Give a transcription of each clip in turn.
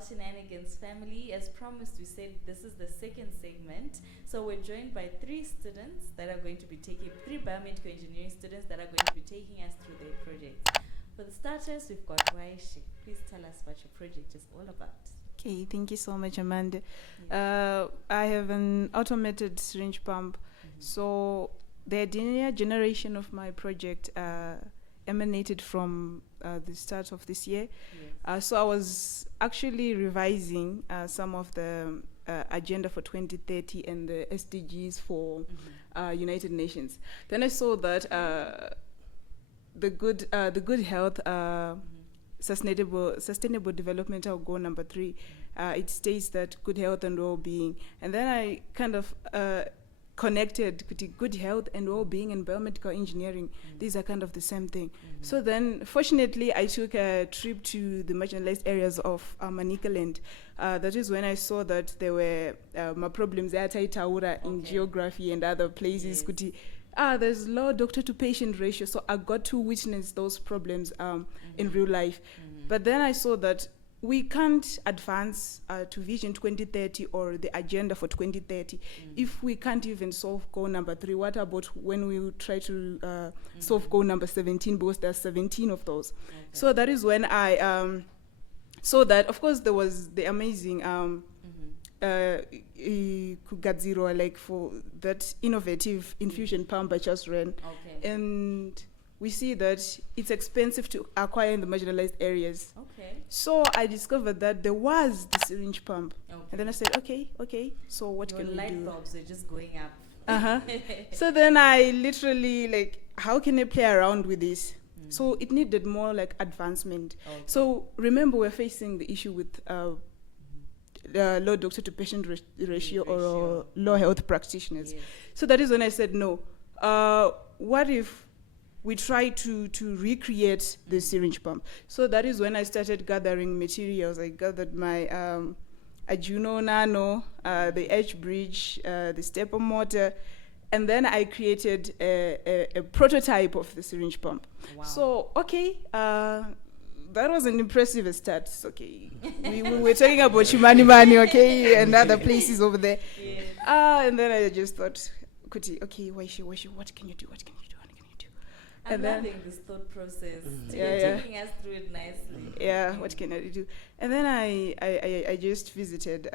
Health Shenanigans family. As promised, we said this is the second segment. So we're joined by three biomedical engineering students that are going to be taking us through their projects. For the starters, we've got Waishi. Please tell us what your project is all about. Okay, thank you so much, Amanda. I have an automated syringe pump. So the idea generation of my project emanated from the start of this year. So I was actually revising some of the agenda for 2030 and the SDGs for United Nations. Then I saw that the good health, sustainable development, I'll go number 3. It states that good health and well-being. And then I kind of connected good health and well-being and biomedical engineering. These are kind of the same thing. So then, fortunately, I took a trip to the marginalized areas of Manicaland. That is when I saw that there were my problems there in geography and other places. There's low doctor-to-patient ratio, so I got to witness those problems in real life. But then I saw that we can't advance to Vision 2030 or the agenda for 2030 if we can't even solve goal number 3. What about when we try to solve goal number 17, because there's 17 of those? So that is when I saw that, of course, there was the amazing Kugadziro, like for that innovative infusion pump I just ran. And we see that it's expensive to acquire in the marginalized areas. So I discovered that there was the syringe pump. And then I said, okay, so what can we do? Your light bulbs are just going up. So then I literally, how can I play around with this? So it needed more advancement. So remember, we're facing the issue with low doctor-to-patient ratio or low health practitioners. So that is when I said, no. What if we try to recreate the syringe pump? So that is when I started gathering materials. I gathered my Arduino Nano, the H-bridge, the stepper motor, and then I created a prototype of the syringe pump. So, that was an impressive start. We were talking about Chimani, and other places over there. And then I just thought, Waishi, what can you do? I'm loving this thought process. You're taking us through it nicely. What can I do? And then I just visited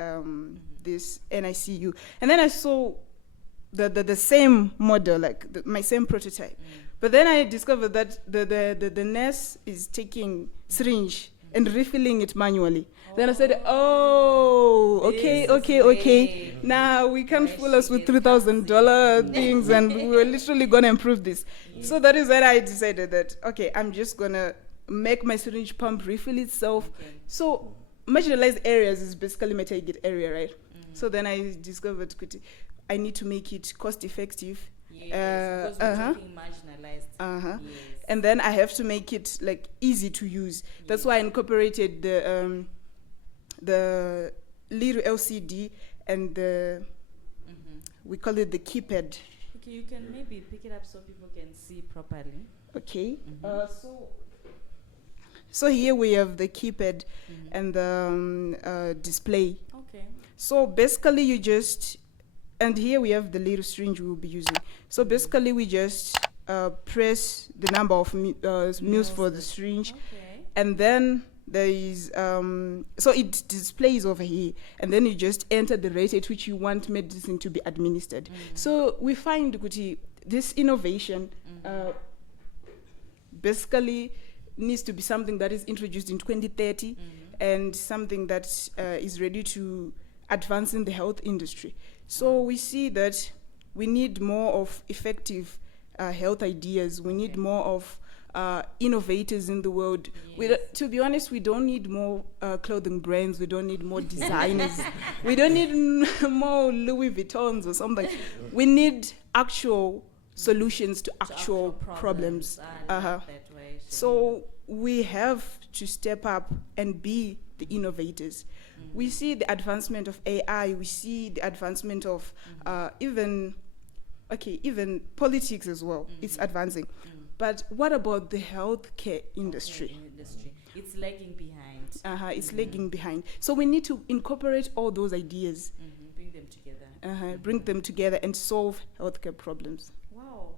this NICU. And then I saw the same model, my same prototype. But then I discovered that the nurse is taking syringe and refilling it manually. Then I said, okay. Now we can't fool us with $3,000 things, and we're literally going to improve this. So that is when I decided that, I'm just going to make my syringe pump refill itself. So marginalized areas is basically my target area, right? So then I discovered I need to make it cost effective. Because we're talking marginalized. And then I have to make it easy to use. That's why I incorporated the little LCD and we call it the keypad. Okay, you can maybe pick it up so people can see properly. Okay. So here we have the keypad and the display. So basically you just, and here we have the little syringe we'll be using. So basically we just press the number of mils for the syringe, and then there is, so it displays over here, and then you just enter the rate at which you want medicine to be administered. So we find this innovation basically needs to be something that is introduced in 2030 and something that is ready to advance in the health industry. So we see that we need more of effective health ideas. We need more of innovators in the world. To be honest, we don't need more clothing brands. We don't need more designers. We don't need more Louis Vuittons or something. We need actual solutions to actual problems. So we have to step up and be the innovators. We see the advancement of AI. We see the advancement of even politics as well. It's advancing. But what about the healthcare industry? It's lagging behind. It's lagging behind. So we need to incorporate all those ideas, Bring them together. bring them together and solve healthcare problems. Wow.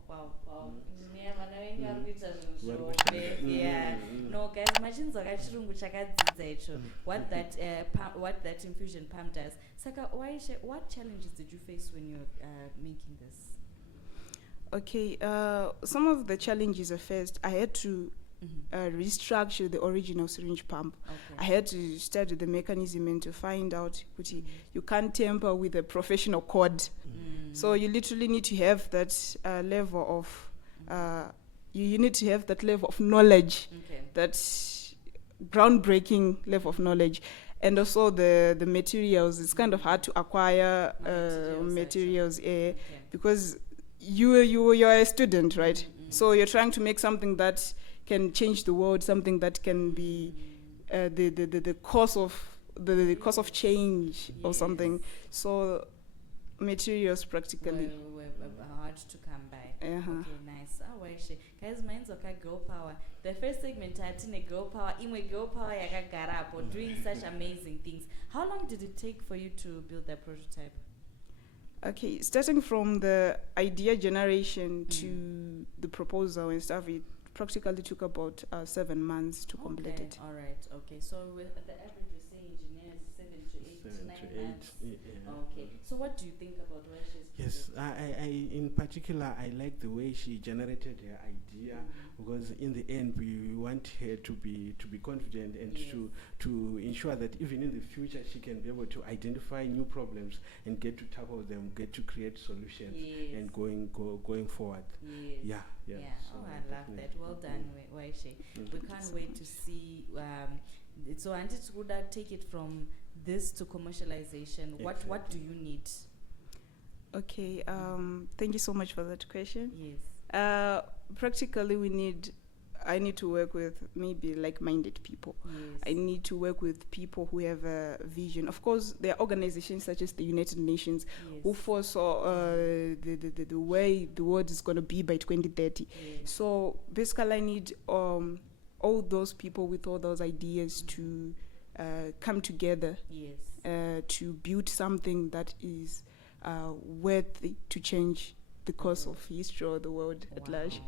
Yeah. No, guys, imagine chirungu chakadzidza icho. What that infusion pump does. Saka, what challenges did you face when you're making this? Okay, some of the challenges I faced, I had to restructure the original syringe pump. Okay. I had to study the mechanism and to find out kuti you can't tamper with a professional cord. So you literally need to have that level of you need to have that level of knowledge, that groundbreaking level of knowledge. And also the materials, it's kind of hard to acquire materials because you're a student, right? So you're trying to make something that can change the world, something that can be the cause of change or something. So materials practically. Were hard to come by. Okay, nice. Guys, mine's okay, girl power. The first segment I had girl power, girl power yakagarapo, doing such amazing things. How long did it take for you to build that prototype? Okay, starting from the idea generation to the proposal and stuff, it practically took about 7 months to complete it. All right. Okay. So with the average, you say engineers 7 to 8 months. Okay. So what do you think about Waishi's project? Yes, I in particular, I like the way she generated her idea because in the end we want her to be confident and to ensure that even in the future she can be able to identify new problems and get to tackle them, get to create solutions and going forward. Yes. Yeah. So I love that. Well done, Waishi. We can't wait to see. So I wanted to take it from this to commercialization. Exactly. What do you need? Okay, thank you so much for that question. Yes. Practically, I need to work with maybe like-minded people. Yes. I need to work with people who have a vision. Of course, there are organizations such as the United Nations who foresaw the way the world is going to be by 2030. Yes. So basically, I need all those people with all those ideas to come together to build something that is worthy to change the course of history or the world at large.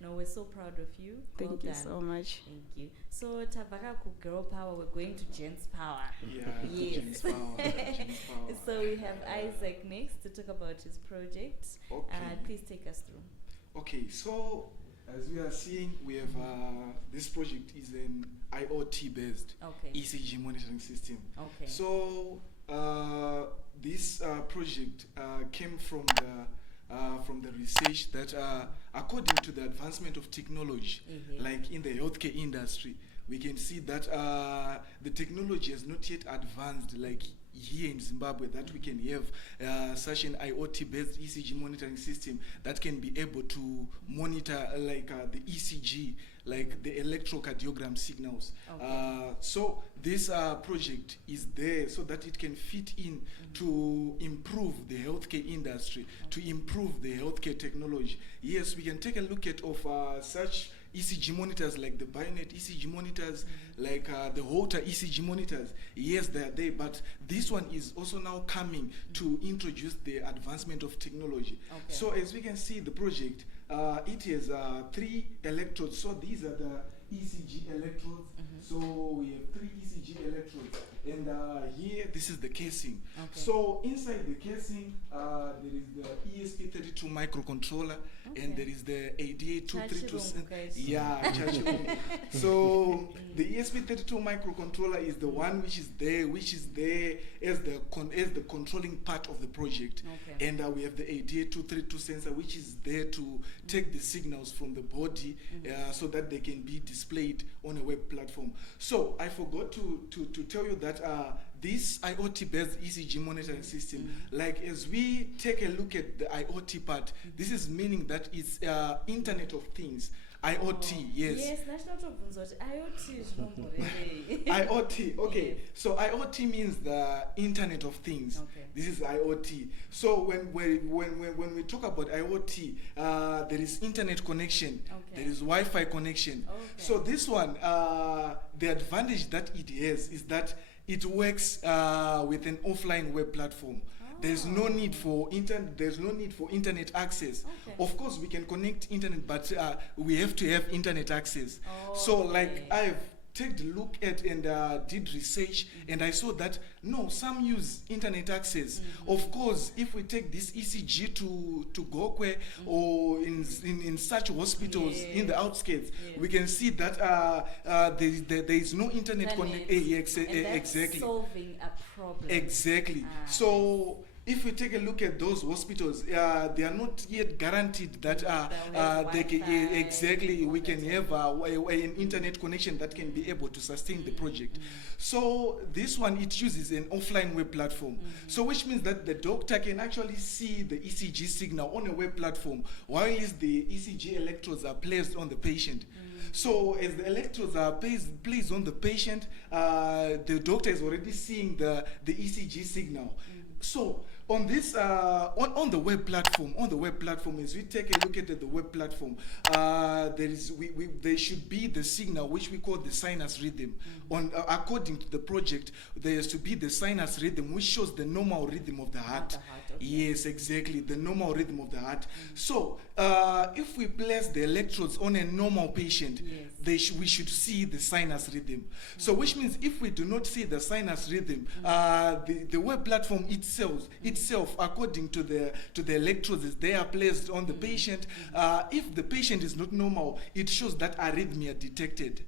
No, we're so proud of you. Thank you so much. Thank you. So Tabaka ku girl power, we're going to gents power. Yeah, Yes. Gents power. Gents power. So we have Isaac next to talk about his project. Okay. Please take us through. Okay, so as we are seeing, we have this project is an IoT based ECG monitoring system. Okay. So this project came from the research that according to the advancement of technology, like in the healthcare industry, we can see that the technology has not yet advanced like here in Zimbabwe, that we can have such an IoT-based ECG monitoring system that can be able to monitor like the ECG, like the electrocardiogram signals. So this project is there so that it can fit in to improve the healthcare industry, to improve the healthcare technology. Yes, we can take a look at such ECG monitors like the Bionet ECG monitors, like the Holter ECG monitors. Yes, they are there, but this one is also now coming to introduce the advancement of technology. So as we can see, the project, it has 3 electrodes. So these are the ECG electrodes. So we have 3 ECG electrodes. And here, this is the casing. So inside the casing, there is the ESP32 microcontroller, and there is the ADA232. Yeah, so the ESP32 microcontroller is the one which is there as the controlling part of the project. And we have the ADA232 sensor, which is there to take the signals from the body so that they can be displayed on a web platform. So I forgot to tell you that this IoT-based ECG monitoring system, like as we take a look at the IoT part, this is meaning that it's Internet of Things. IoT, yes. Yes, national IoT is no more. IoT, okay. Yes. So IoT means the Internet of Things. Okay. This is IoT. So when we talk about IoT, there is internet connection, Okay. there is Wi-Fi connection. Okay. So this one, the advantage that it has is that it works with an offline web platform. There's no need for internet access. Okay. Of course, we can connect internet, but we have to have internet access. So, like I've taken a look at and did research, and I saw that no, some use internet access. Of course, if we take this ECG to Gokwe or in such hospitals in the outskirts, we can see that there is no internet connection. Exactly. Solving a problem. Exactly. So if we take a look at those hospitals, they are not yet guaranteed that they can, exactly we can have an internet connection that can be able to sustain the project. So this one, it uses an offline web platform. So which means that the doctor can actually see the ECG signal on a web platform while the ECG electrodes are placed on the patient. So as the electrodes are placed on the patient, the doctor is already seeing the ECG signal. So on this on the web platform, as we take a look at the web platform, there should be the signal which we call the sinus rhythm. According to the project, there has to be the sinus rhythm which shows the normal rhythm of the heart. Okay. Yes, exactly, the normal rhythm of the heart. So if we place the electrodes on a normal patient, we should see the sinus rhythm. So which means if we do not see the sinus rhythm, the web platform itself, according to the electrodes they are placed on the patient, if the patient is not normal, it shows that arrhythmia detected.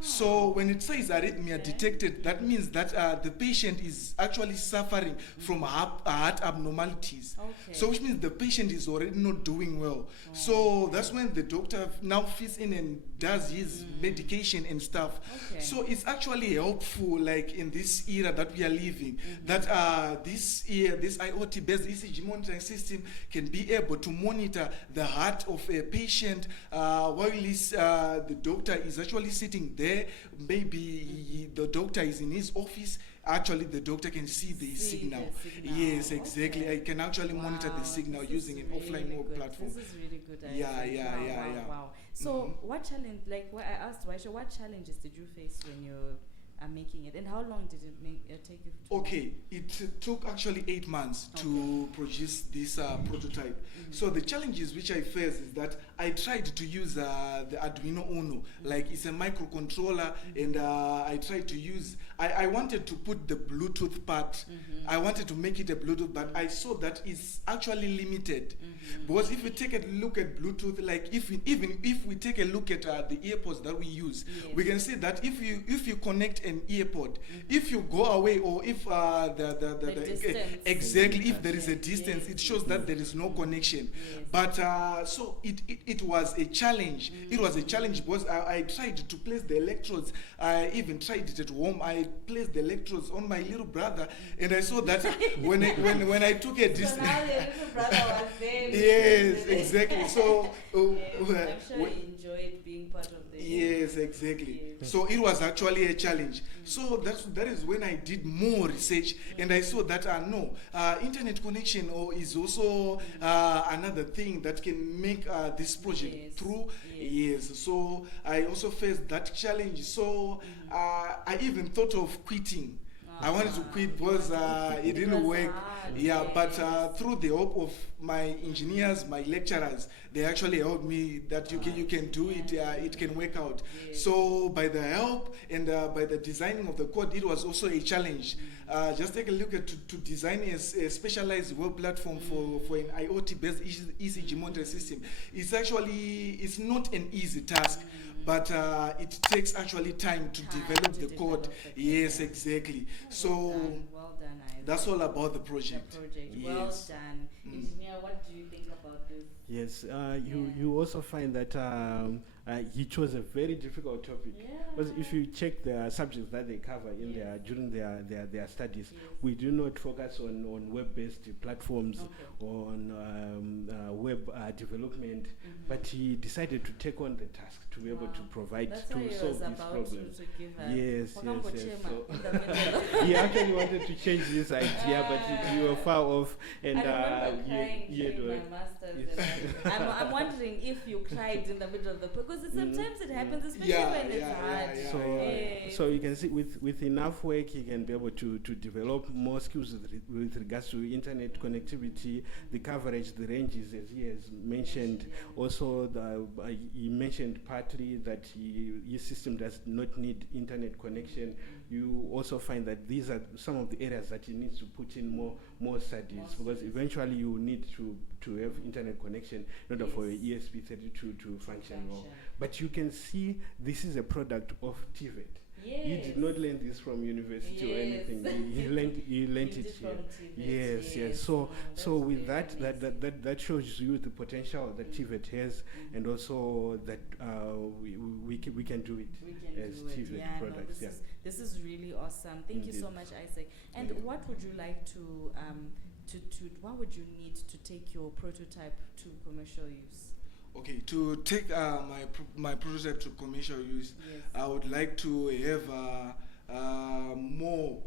So when it says arrhythmia detected, that means that the patient is actually suffering from heart abnormalities. So which means the patient is already not doing well. So that's when the doctor now fits in and does his medication and stuff. So it's actually helpful, like in this era that we are living, that this IoT-based ECG monitoring system can be able to monitor the heart of a patient while the doctor is actually sitting there. Maybe the doctor is in his office. Actually, the doctor can see the signal. Yes, exactly. I can actually monitor the signal using an offline web platform. This is really good. Yeah. So, what challenge? Like, what I asked, Waisha, what challenges did you face when you are making it, and how long did it take you? Okay, it took actually 8 months to produce this prototype. So the challenges which I faced is that I tried to use the Arduino Uno, like it's a microcontroller, and I tried to use. I wanted to put the Bluetooth part. I wanted to make it a Bluetooth, but I saw that it's actually limited. Because if we take a look at Bluetooth, like even if we take a look at the earpods that we use, we can see that if you connect an earpod, if you go away, or if if there is a distance, it shows that there is no connection. But so it was a challenge. It was a challenge because I tried to place the electrodes. I even tried it at home. I placed the electrodes on my little brother, and I saw that when I took a distance. So now your little brother was there. Yes, exactly. So I'm sure he enjoyed being part of the. Yes, exactly. So it was actually a challenge. So that is when I did more research, and I saw that internet connection is also another thing that can make this project through. Yes. So I also faced that challenge. So I even thought of quitting. I wanted to quit because it didn't work. But through the help of my engineers, my lecturers, they actually helped me that you can do it. It can work out. So by the help and by the designing of the code, it was also a challenge. Just take a look at to design a specialized web platform for an IoT-based ECG monitoring system. It's not an easy task. But it takes actually time to develop the code. Yes, exactly. So well done. that's all about the project. Yes. Well done. Engineer, what do you think about this? Yes, you also find that he chose a very difficult topic. Because if you check the subjects that they cover in during their studies, we do not focus on web-based platforms, on web web development, but he decided to take on the task to be able to provide, That's to why he solve was these about problems. to give a Yes. So in the middle. he actually wanted to change this idea, but you were far off. And I remember crying during my yes. masters. And I'm wondering if you cried in the middle of the because sometimes it happens, especially when it's hard. So you can see with enough work, he can be able to develop more skills with regards to internet connectivity, the coverage, the ranges, as he has mentioned. Also, he mentioned partly that his system does not need internet connection. You also find that these are some of the areas that he needs to put in more studies, because eventually you need to have internet connection in order for your ESP32 to function well. But you can see this is a product of TVET. He did not learn this from university or anything. He learned it here. Yes. So with that shows you the potential that TVET has, and also that we can do it as TVET products. This is really awesome. Thank you so much, Isaac. And what would you like to what would you need to take your prototype to commercial use? Okay, to take my prototype to commercial use, I would like to have more,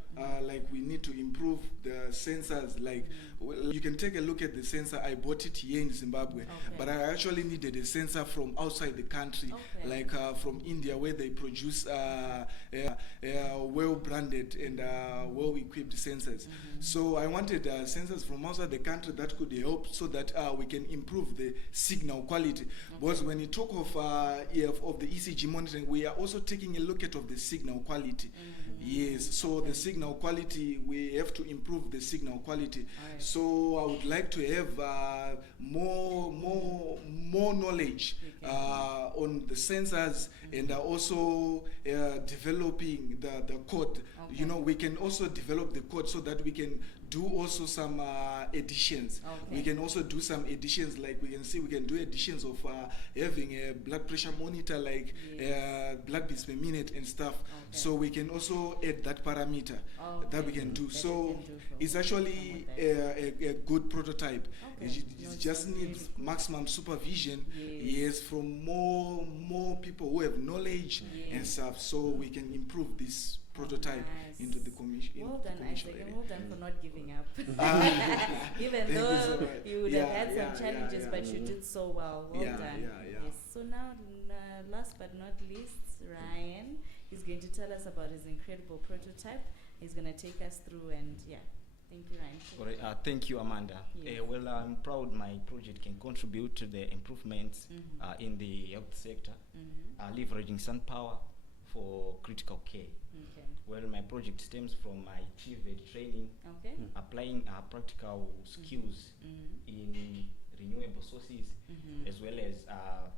like we need to improve the sensors. Like you can take a look at the sensor. I bought it here in Zimbabwe, but I actually needed a sensor from outside the country, like from India, where they produce well-branded and well-equipped sensors. So I wanted sensors from outside the country that could help so that we can improve the signal quality. Because when you talk of the ECG monitoring, we are also taking a look at of the signal quality. Yes, so the signal quality, we have to improve the signal quality. So I would like to have more knowledge on the sensors, and also developing the code. You know, we can also develop the code so that we can do also some additions. We can also do some additions, like we can do additions of having a blood pressure monitor, like blood beats per minute and stuff. So we can also add that parameter that we can do. So it's actually a good prototype. It just needs maximum supervision, from more people who have knowledge and stuff, so we can improve this prototype into the commission. Well done, Isaac, and well done for not giving up. Even though you would have had some challenges, but you did so well. Well done. Yes. So now, last but not least, Ryan is going to tell us about his incredible prototype. He's going to take us through, and thank you, Ryan. All right, thank you, Amanda. Well, I'm proud my project can contribute to the improvements in the health sector, leveraging sun power for critical care. Well, my project stems from my TVET training, applying practical skills in renewable sources, as well as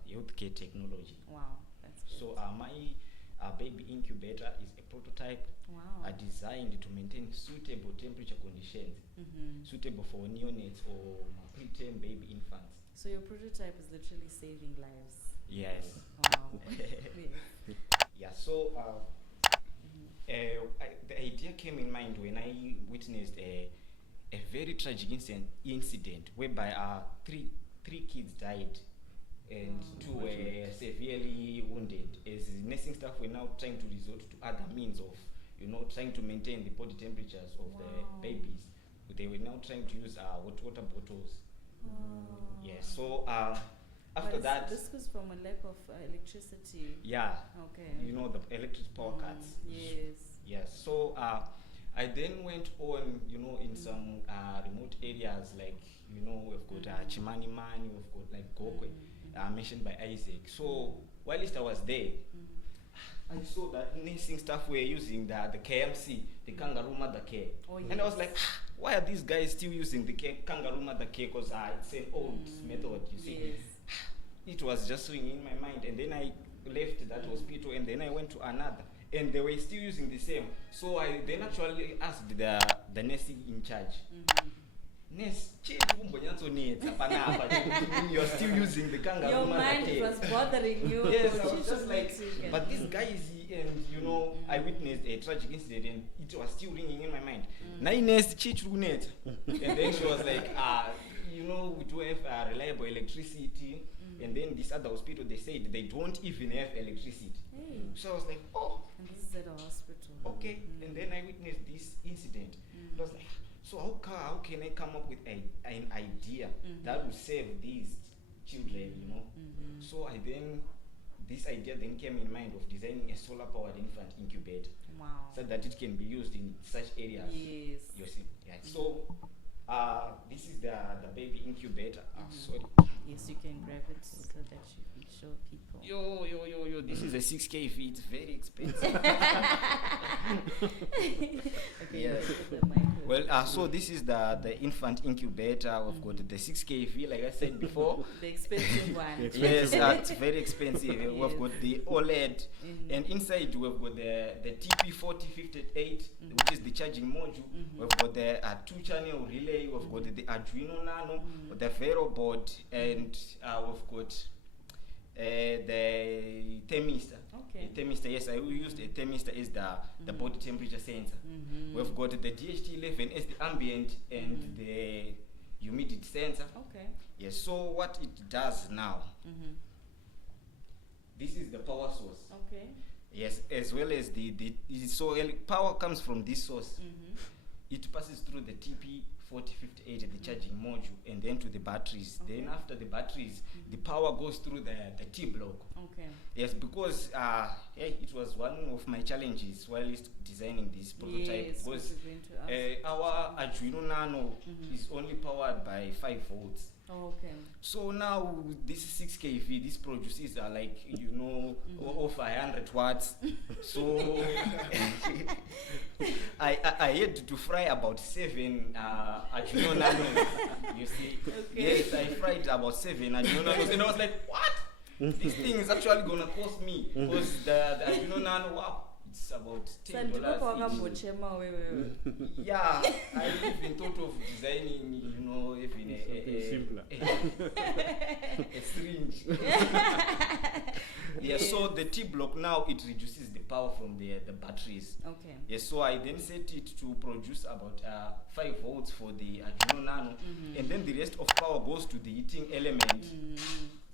healthcare technology. Wow, that's great. So my baby incubator is a prototype designed to maintain suitable temperature conditions, suitable for neonates or preterm baby infants. So your prototype is literally saving lives. Yes. Wow. So the idea came in mind when I witnessed a very tragic incident whereby three kids died and two were severely wounded. As nursing staff, we're now trying to resort to other means of, trying to maintain the body temperatures of the babies. They were now trying to use water bottles. Yes. So after that, this was from a lack of electricity. Yeah. Okay. The electric power cuts. Yes. So I then went on, in some remote areas, like, we've got Chimanimani, we've got like Gokwe, mentioned by Isaac. So whilst I was there, I saw that nursing staff were using the KMC, the kangaroo mother care. And I was like, why are these guys still using the kangaroo mother care? Because it's an old method, you see. It was just swinging in my mind. And then I left that hospital, and then I went to another. And they were still using the same. So I then actually asked the nursing in charge. Nurse, you're still using the kangaroo. Your mind was bothering you. Yes, I was just like, but this guy is, and I witnessed a tragic incident, and it was still ringing in my mind. And then she was like, you know, we do have reliable electricity. And then this other hospital, they said they don't even have electricity. Hey. So I was like, oh. And this is at a hospital. Okay. And then I witnessed this incident. I was like, so how can I come up with an idea that will save these children, you know? So this idea then came in mind of designing a solar-powered infant incubator. Wow. So that it can be used in such areas. Yes. You see. Yeah. So this is the baby incubator. Sorry. Yes, you can grab it so that you can show people. Yo, this is a 6K fee. It's very expensive. Okay, Yeah. the micro. Well, so this is the infant incubator. We've got the 6K fee, like I said before. The expensive one. Yes, it's very expensive. Yes. We've got the OLED, and inside we've got the TP4058, which is the charging module. We've got the 2-channel relay. We've got the Arduino Nano, the Vero board, and we've got the thermistor. Okay. The thermistor, yes, I will use the thermistor as the body temperature sensor. We've got the DHT11 as the ambient and the humidity sensor. Okay. Yes, so what it does now, this is the power source. Okay. Yes, as well as power comes from this source. It passes through the TP4058, the charging module, and then to the batteries. Okay. Then after the batteries, the power goes through the T block. Okay. Yes, because it was one of my challenges while designing this prototype. Yes, Because what you're going to ask. our Arduino Nano is only powered by 5 volts. Oh, okay. So now this 6 kV, this produces over 100 watts. So I had to fry about 7 Arduino Nanos. You see, Okay. yes, I fried about 7 Arduino Nanos, and I was like, what? This thing is actually gonna cost me, because the Arduino Nano, wow, it's about $10 each. Yeah, I even thought of designing, even Simpler. a syringe. Yeah, so the T block now, it reduces the power from the batteries. Okay. Yes, so I then set it to produce about 5 volts for the Arduino Nano, and then the rest of power goes to the heating element.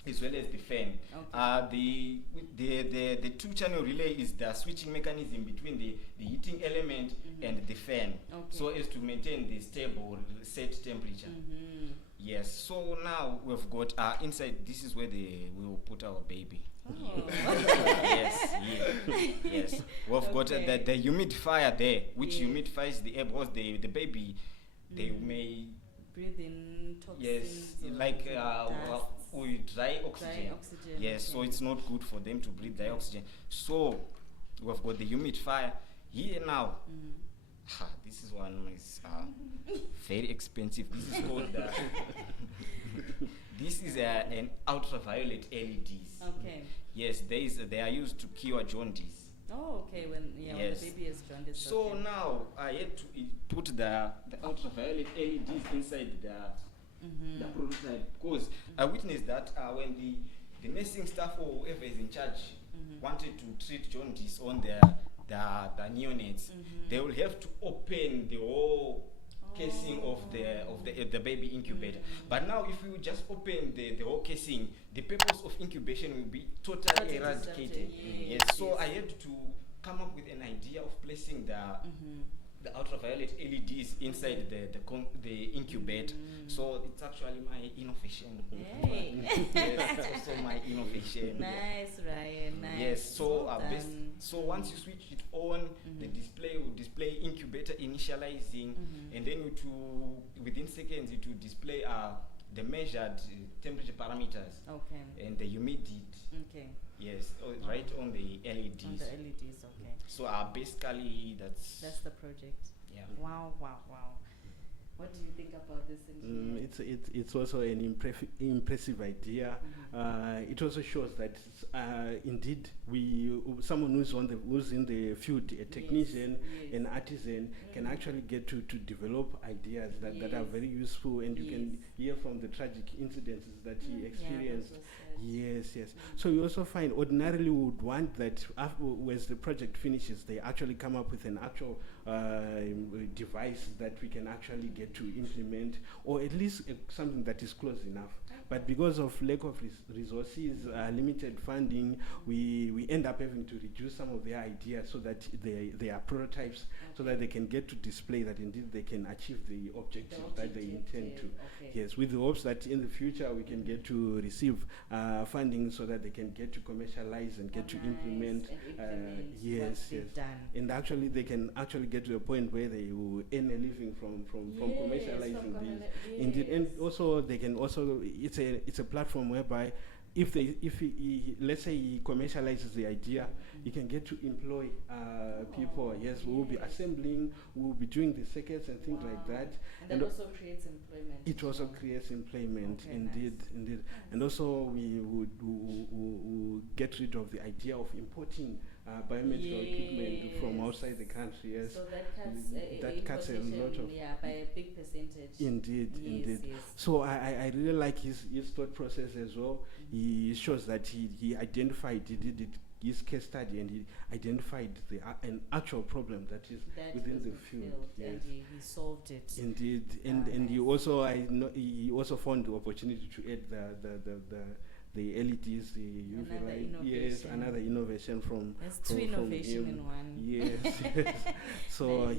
As well as the fan. Okay. The 2-channel relay is the switching mechanism between the heating element and the fan, so as to maintain the stable set temperature. Yes, so now we've got inside, this is where we will put our baby. Oh. Yes. We've got the humidifier there, which humidifies the air, because the baby, they may breathe in toxins. Yes, like dry oxygen. Yes, okay. so it's not good for them to breathe dry oxygen. So we've got the humidifier here now. This is one is very expensive. This is called this is an ultraviolet LEDs. Okay. Yes, they are used to cure jaundice. Oh, okay. When the baby is jaundice. So now I had to put the ultraviolet LEDs inside the prototype, because I witnessed that when the nursing staff or whoever is in charge wanted to treat jaundice on the neonates, they will have to open the whole casing of the baby incubator. But now if you just open the whole casing, the purpose of incubation will be totally eradicated. Yes. So I had to come up with an idea of placing the ultraviolet LEDs inside the incubator. So it's actually my innovation. Hey. Yes, it's also my innovation. Nice, Ryan. Nice. Yes, so Well so once you switch it on, the display will display incubator initializing, and then within seconds it will display the measured temperature parameters. Okay. And the humidity. Okay. Yes, right on the LEDs. On the LEDs, okay. So basically that's the project. Yeah. Wow. What do you think about this engineer? It's also an impressive idea. It also shows that indeed someone who's in the field, a technician, an artisan, can actually get to develop ideas that are very useful, and you can hear from the tragic incidences that he experienced. Yes. So you also find ordinarily we would want that as the project finishes, they actually come up with an actual device that we can actually get to implement, or at least something that is close enough. But because of lack of resources, limited funding, we end up having to reduce some of their ideas so that they are prototypes, so that they can get to display that indeed they can achieve the objectives that they intend to. Yes, with the hopes that in the future we can get to receive funding so that they can get to commercialize and get to implement. Yes. And actually they can actually get to a point where they will earn a living from commercializing these. Indeed, and also they can also, it's a platform whereby if he, let's say he commercializes the idea, he can get to employ people. Yes, we will be assembling, we will be doing the circuits and things like that. And that also creates employment. It also creates employment, indeed. And also we would get rid of the idea of importing biomedical equipment from outside the country. Yes, so that cuts a lot of by a big percentage. Indeed. Yes. So I really like his thought process as well. He shows that he identified, he did it, his case study, and he identified an actual problem that is within the field. Yes. And he solved it. Indeed, and he also he also found the opportunity to add the LEDs, the UV light. Yes, another innovation from. That's two innovation in one. Yes. So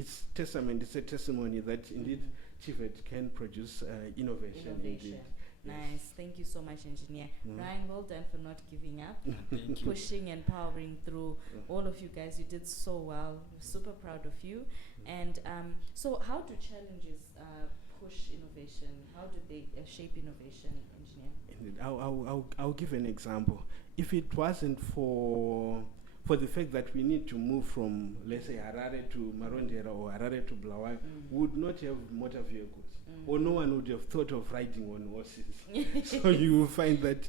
it's testament. It's a testimony that indeed TVET can produce innovation. Indeed. Nice. Thank you so much, Engineer. Ryan, well done for not giving up. Thank you. Pushing and powering through. All of you guys, you did so well. Super proud of you. And so how do challenges push innovation? How do they shape innovation, Engineer? I'll give an example. If it wasn't for the fact that we need to move from, let's say, Harare to Marondera or Harare to Bulawayo, we would not have motor vehicles. Or no one would have thought of riding on horses. So you will find that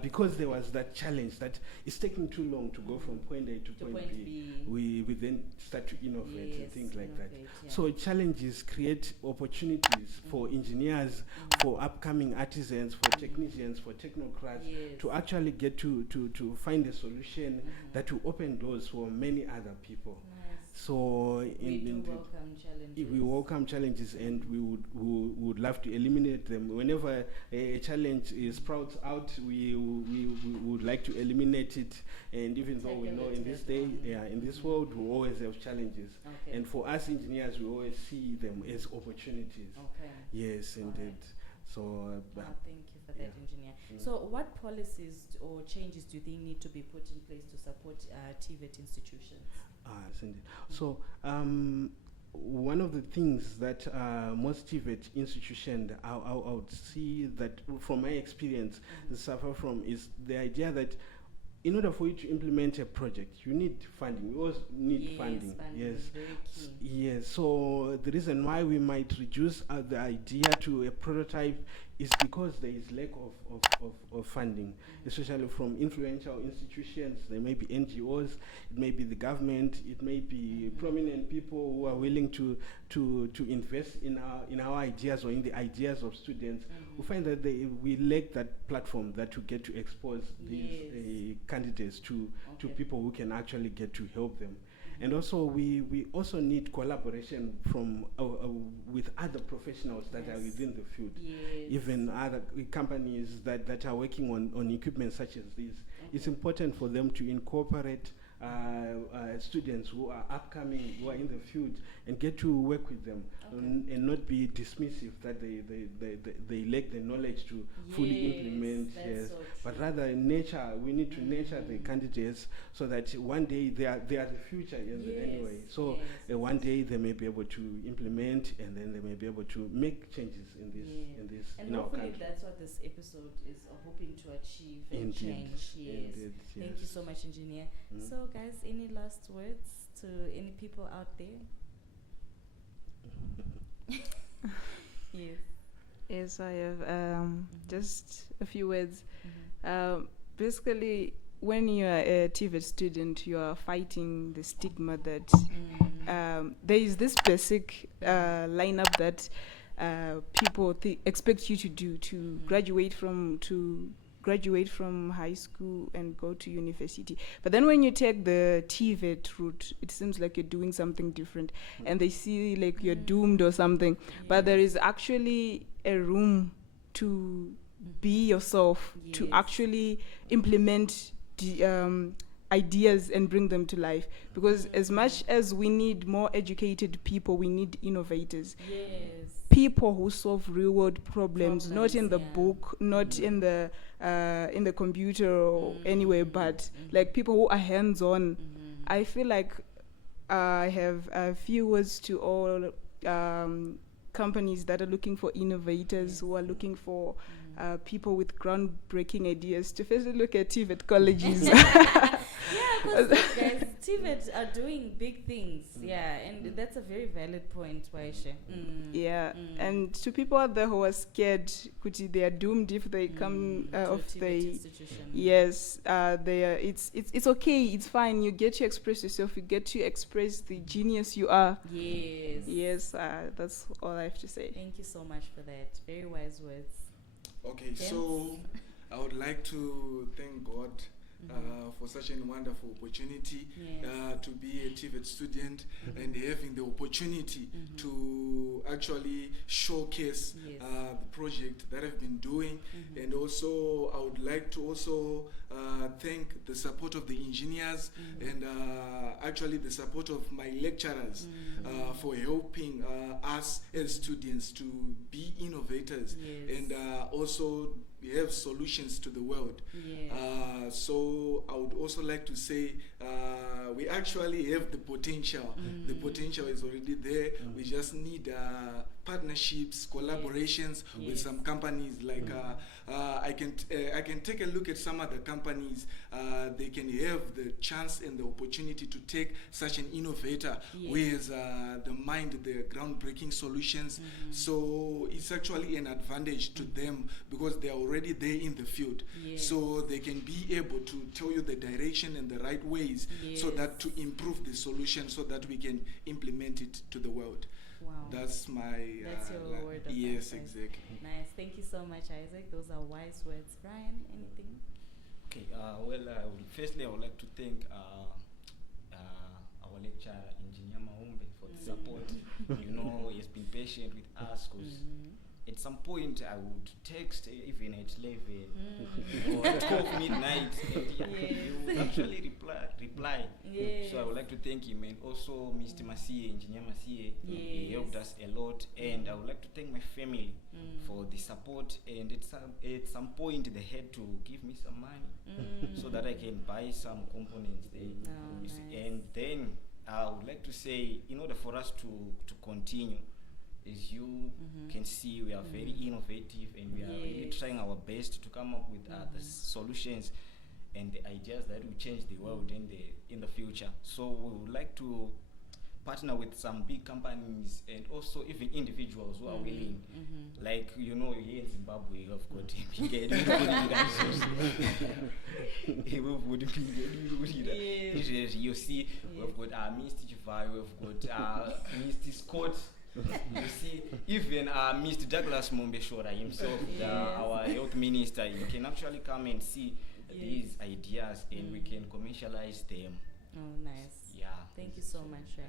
because there was that challenge that it's taking too long to go from point A to point B, we then start to innovate and things like that. So challenges create opportunities for engineers, for upcoming artisans, for technicians, for technocrats to actually get to find a solution that will open doors for many other people. So we welcome challenges, and we would love to eliminate them. Whenever a challenge sprouts out, we would like to eliminate it. And even though we know in this day, in this world, we always have challenges. And for us engineers, we always see them as opportunities. Yes, indeed. So thank you for that, Engineer. So what policies or changes do you think need to be put in place to support TVET institutions? So one of the things that most TVET institutions, I would see that from my experience, suffer from is the idea that in order for you to implement a project, you need funding. We always need funding. Yes. Very key. Yes. So the reason why we might reduce the idea to a prototype is because there is lack of funding, especially from influential institutions. There may be NGOs, it may be the government, it may be prominent people who are willing to invest in our ideas or in the ideas of students. We find that we lack that platform that will get to expose these candidates to people who can actually get to help them. And also we also need collaboration from with other professionals that are within the field, even other companies that are working on equipment such as this. It's important for them to incorporate students who are upcoming, who are in the field, and get to work with them, and not be dismissive that they lack the knowledge to fully implement. So but rather we need to nurture the candidates so that one day they are the future anyway. So one day they may be able to implement, and then they may be able to make changes in this. And in our hopefully country. that's what this episode is hoping to achieve and change. Indeed, Thank you so much, Engineer. So guys, any last words to any people out there? Yes, I have just a few words. Basically, when you are a TVET student, you are fighting the stigma that there is this basic lineup that people expect you to do to graduate from, to graduate from high school and go to university. But then when you take the TVET route, it seems like you're doing something different, and they see like you're doomed or something. But there is actually a room to be yourself, to actually implement the ideas and bring them to life. Because as much as we need more educated people, we need innovators. People who solve real world problems, not in the book, not in the computer or anywhere, but like people who are hands-on. I feel like I have a few words to all companies that are looking for innovators, who are looking for people with groundbreaking ideas, to first look at TVET colleges. Because guys, TVET are doing big things, and that's a very valid point, Waisha. And to people out there who are scared, Kuti, they are doomed if they come off the they are. It's okay, it's fine. You get to express yourself. You get to express the genius you are. That's all I have to say. Thank you so much for that. Very wise words. Okay, so I would like to thank God for such a wonderful opportunity to be a TVET student and having the opportunity to actually showcase the project that I've been doing. And also I would like to also thank the support of the engineers and actually the support of my lecturers for helping us as students to be innovators and also have solutions to the world. So I would also like to say we actually have the potential. The potential is already there. We just need partnerships, collaborations with some companies. Like I can take a look at some other companies. They can have the chance and the opportunity to take such an innovator with the mind, the groundbreaking solutions. So it's actually an advantage to them because they are already there in the field. So they can be able to tell you the direction and the right ways so that to improve the solution so that we can implement it to the world. Wow. That's my... That's your word of yes, advice. exactly. Nice. Thank you so much, Isaac. Those are wise words. Brian, anything? Okay. Firstly, I would like to thank our lecturer, Engineer Mahumbe, for the support. He has been patient with us because at some point I would text even at 11 or 12 midnight and he would actually reply. So I would like to thank him, and also Mr. Masie, Engineer Masie. He helped us a lot, and I would like to thank my family for the support, and at some point they had to give me some money so that I can buy some components there. Nice. And then I would like to say, in order for us to continue, as you can see, we are very innovative, and we are really trying our best to come up with the solutions and the ideas that will change the world in the future. So we would like to partner with some big companies and also even individuals who are willing. Like, here in Zimbabwe, we've got you see, we've got Mr. Chivai, we've got Mr. Scott. You see, even Mr. Douglas Mombeshora himself, our health minister, you can actually come and see these ideas and we can commercialize them. Oh, nice. Yeah. Thank you so much, Ray.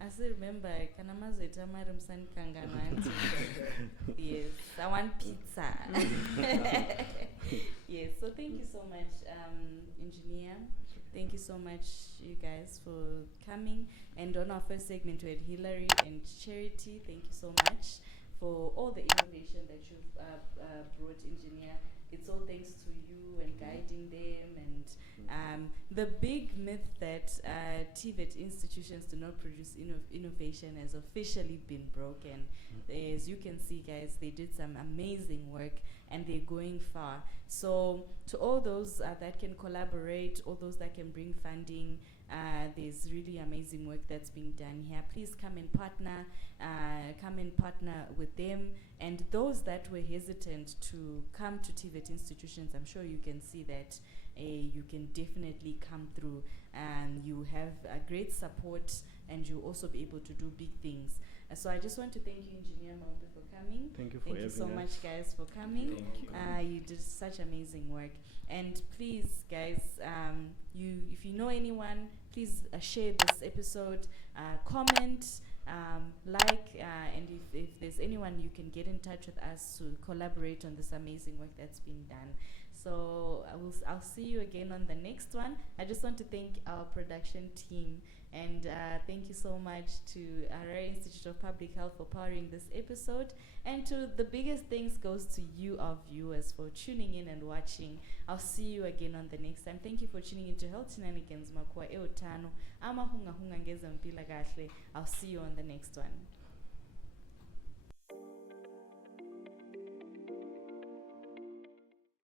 I still remember, yes, I want pizza. Yes, so thank you so much, engineer. Thank you so much, you guys, for coming. And on our first segment, we had Hillary and Charity. Thank you so much for all the innovation that you've brought, engineer. It's all thanks to you and guiding them. And the big myth that TVET institutions do not produce innovation has officially been broken. As you can see, guys, they did some amazing work and they're going far. So to all those that can collaborate, all those that can bring funding, there's really amazing work that's being done here. Please come and partner with them. And those that were hesitant to come to TVET institutions, I'm sure you can see that you can definitely come through and you have great support and you'll also be able to do big things. So I just want to thank you, Engineer Maumbe, for coming. Thank you for Thank you so having us. much, guys, for coming. Thank you. You did such amazing work. And please, guys, if you know anyone, please share this episode, comment, like, and if there's anyone you can get in touch with us to collaborate on this amazing work that's been done. So I'll see you again on the next one. I just want to thank our production team, and thank you so much to Harare Institute of Public Health for powering this episode, and to the biggest thanks goes to you, our viewers, for tuning in and watching. I'll see you again on the next time. Thank you for tuning into Health Shenanigans, Makuhwa, eUtano, Amahunga, hunga, ngezempilakahle. I'll see you on the next one.